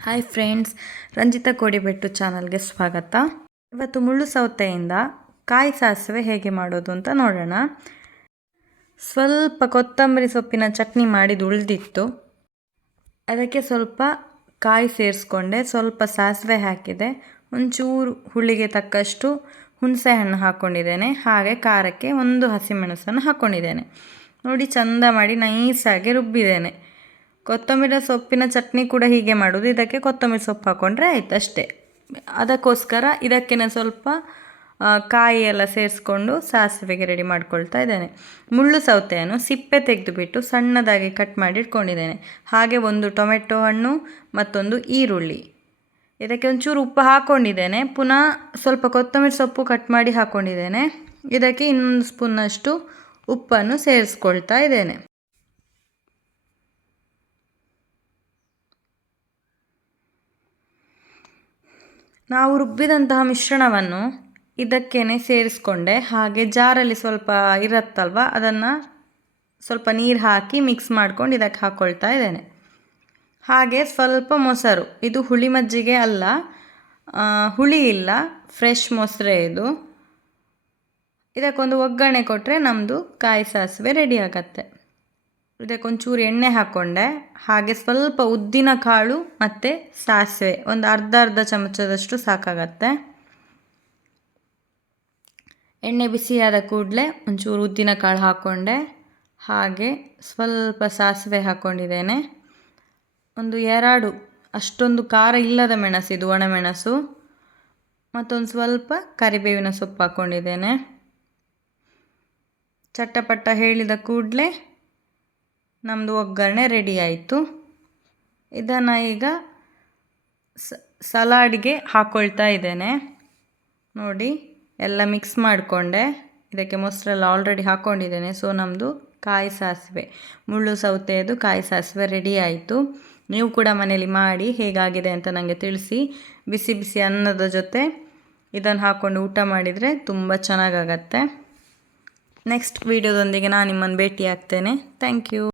Hi friends Ranjita ಕೋಡಿಬೆಟ್ಟು ಚಾನಲ್ಗೆ ಸ್ವಾಗತ. ಇವತ್ತು ಮುಳ್ಳು ಸೌತೆಯಿಂದ ಕಾಯಿ ಸಾಸಿವೆ ಹೇಗೆ ಮಾಡೋದು ಅಂತ ನೋಡೋಣ. ಸ್ವಲ್ಪ ಕೊತ್ತಂಬರಿ ಸೊಪ್ಪಿನ ಚಟ್ನಿ ಮಾಡಿದ ಉಳಿದಿತ್ತು. ಅದಕ್ಕೆ ಸ್ವಲ್ಪ ಕಾಯಿ ಸೇರಿಸ್ಕೊಂಡೆ, ಸ್ವಲ್ಪ ಸಾಸಿವೆ ಹಾಕಿದೆ. ಒಂಚೂರು ಹುಳಿಗೆ ತಕ್ಕಷ್ಟು ಹುಣಸೆ ಹಣ್ಣು ಹಾಕ್ಕೊಂಡಿದ್ದೇನೆ ಹಾಗೆ ಖಾರಕ್ಕೆ ಒಂದು ಹಸಿಮೆಣಸನ್ನು ಹಾಕ್ಕೊಂಡಿದ್ದೇನೆ ನೋಡಿ ಚಂದ ಮಾಡಿ ನೈಸಾಗಿ ರುಬ್ಬಿದ್ದೇನೆ. ಕೊತ್ತಂಬರಿ ಸೊಪ್ಪಿನ ಚಟ್ನಿ ಕೂಡ ಹೀಗೆ ಮಾಡೋದು. ಇದಕ್ಕೆ ಕೊತ್ತಂಬರಿ ಸೊಪ್ಪು ಹಾಕ್ಕೊಂಡ್ರೆ ಆಯ್ತು ಅಷ್ಟೇ. ಅದಕ್ಕೋಸ್ಕರ ಇದಕ್ಕೆ ಸ್ವಲ್ಪ ಕಾಯಿ ಎಲ್ಲ ಸೇರಿಸ್ಕೊಂಡು ಸಾಸಿವೆಗೆ ರೆಡಿ ಮಾಡ್ಕೊಳ್ತಾ ಇದ್ದೇನೆ. ಮುಳ್ಳು ಸೌತೆಯನ್ನು ಸಿಪ್ಪೆ ತೆಗೆದುಬಿಟ್ಟು ಸಣ್ಣದಾಗಿ ಕಟ್ ಮಾಡಿ ಇಟ್ಕೊಂಡಿದ್ದೇನೆ. ಹಾಗೆ ಒಂದು ಟೊಮೆಟೊ ಹಣ್ಣು ಮತ್ತೊಂದು ಈರುಳ್ಳಿ. ಇದಕ್ಕೆ ಒಂಚೂರು ಉಪ್ಪು ಹಾಕ್ಕೊಂಡಿದ್ದೇನೆ ಪುನಃ ಸ್ವಲ್ಪ ಕೊತ್ತಂಬರಿ ಸೊಪ್ಪು ಕಟ್ ಮಾಡಿ ಹಾಕ್ಕೊಂಡಿದ್ದೇನೆ ಇದಕ್ಕೆ ಇನ್ನೊಂದು ಸ್ಪೂನಷ್ಟು ಉಪ್ಪನ್ನು ಸೇರಿಸ್ಕೊಳ್ತಾ ಇದ್ದೇನೆ. ನಾವು ರುಬ್ಬಿದಂತಹ ಮಿಶ್ರಣವನ್ನು ಇದಕ್ಕೇ ಸೇರಿಸ್ಕೊಂಡೆ. ಹಾಗೆ ಜಾರಲ್ಲಿ ಸ್ವಲ್ಪ ಇರತ್ತಲ್ವ, ಅದನ್ನು ಸ್ವಲ್ಪ ನೀರು ಹಾಕಿ ಮಿಕ್ಸ್ ಮಾಡ್ಕೊಂಡು ಇದಕ್ಕೆ ಹಾಕ್ಕೊಳ್ತಾ ಇದ್ದೇನೆ. ಹಾಗೆ ಸ್ವಲ್ಪ ಮೊಸರು, ಇದು ಹುಳಿ ಮಜ್ಜಿಗೆ ಅಲ್ಲ ಹುಳಿ ಇಲ್ಲ ಫ್ರೆಶ್ ಮೊಸರೆ ಇದು. ಇದಕ್ಕೊಂದು ಒಗ್ಗರಣೆ ಕೊಟ್ಟರೆ ನಮ್ಮದು ಕಾಯಿ ಸಾಸಿವೆ ರೆಡಿ ಆಗತ್ತೆ. ಇದಕ್ಕೊಂಚೂರು ಎಣ್ಣೆ ಹಾಕ್ಕೊಂಡೆ ಹಾಗೆ ಸ್ವಲ್ಪ ಉದ್ದಿನ ಕಾಳು ಮತ್ತು ಸಾಸಿವೆ. ಒಂದು ಅರ್ಧ ಅರ್ಧ ಚಮಚದಷ್ಟು ಸಾಕಾಗತ್ತೆ. ಎಣ್ಣೆ ಬಿಸಿಯಾದ ಕೂಡಲೇ ಒಂಚೂರು ಉದ್ದಿನ ಕಾಳು ಹಾಕ್ಕೊಂಡೆ ಹಾಗೆ ಸ್ವಲ್ಪ ಸಾಸಿವೆ ಹಾಕ್ಕೊಂಡಿದ್ದೇನೆ ಒಂದು ಎರಡು, ಅಷ್ಟೊಂದು ಖಾರ ಇಲ್ಲದ ಮೆಣಸಿದು ಒಣಮೆಣಸು ಮತ್ತೊಂದು ಸ್ವಲ್ಪ ಕರಿಬೇವಿನ ಸೊಪ್ಪು ಹಾಕ್ಕೊಂಡಿದ್ದೇನೆ ಚಟ್ಟಪಟ್ಟ ಹೇಳಿದ ಕೂಡಲೇ ನಮ್ಮದು ಒಗ್ಗರಣೆ ರೆಡಿ ಆಯಿತು. ಇದನ್ನು ಈಗ ಸಲಾಡ್ಗೆ ಹಾಕ್ಕೊಳ್ತಾ ಇದ್ದೇನೆ. ನೋಡಿ, ಎಲ್ಲ ಮಿಕ್ಸ್ ಮಾಡಿಕೊಂಡೆ. ಇದಕ್ಕೆ ಮೊಸರೆಲ್ಲ ಆಲ್ರೆಡಿ ಹಾಕ್ಕೊಂಡಿದ್ದೇನೆ ಸೊ ನಮ್ಮದು ಕಾಯಿ ಸಾಸಿವೆ, ಮುಳ್ಳು ಸೌತೆಯದು ಕಾಯಿ ಸಾಸಿವೆ ರೆಡಿ ಆಯಿತು. ನೀವು ಕೂಡ ಮನೇಲಿ ಮಾಡಿ ಹೇಗಾಗಿದೆ ಅಂತ ನನಗೆ ತಿಳಿಸಿ. ಬಿಸಿ ಬಿಸಿ ಅನ್ನದ ಜೊತೆ ಇದನ್ನು ಹಾಕ್ಕೊಂಡು ಊಟ ಮಾಡಿದರೆ ತುಂಬ ಚೆನ್ನಾಗಾಗತ್ತೆ. ನೆಕ್ಸ್ಟ್ ವೀಡಿಯೋದೊಂದಿಗೆ ನಾನು ನಿಮ್ಮನ್ನು ಭೇಟಿ ಆಗ್ತೇನೆ ಥ್ಯಾಂಕ್ ಯು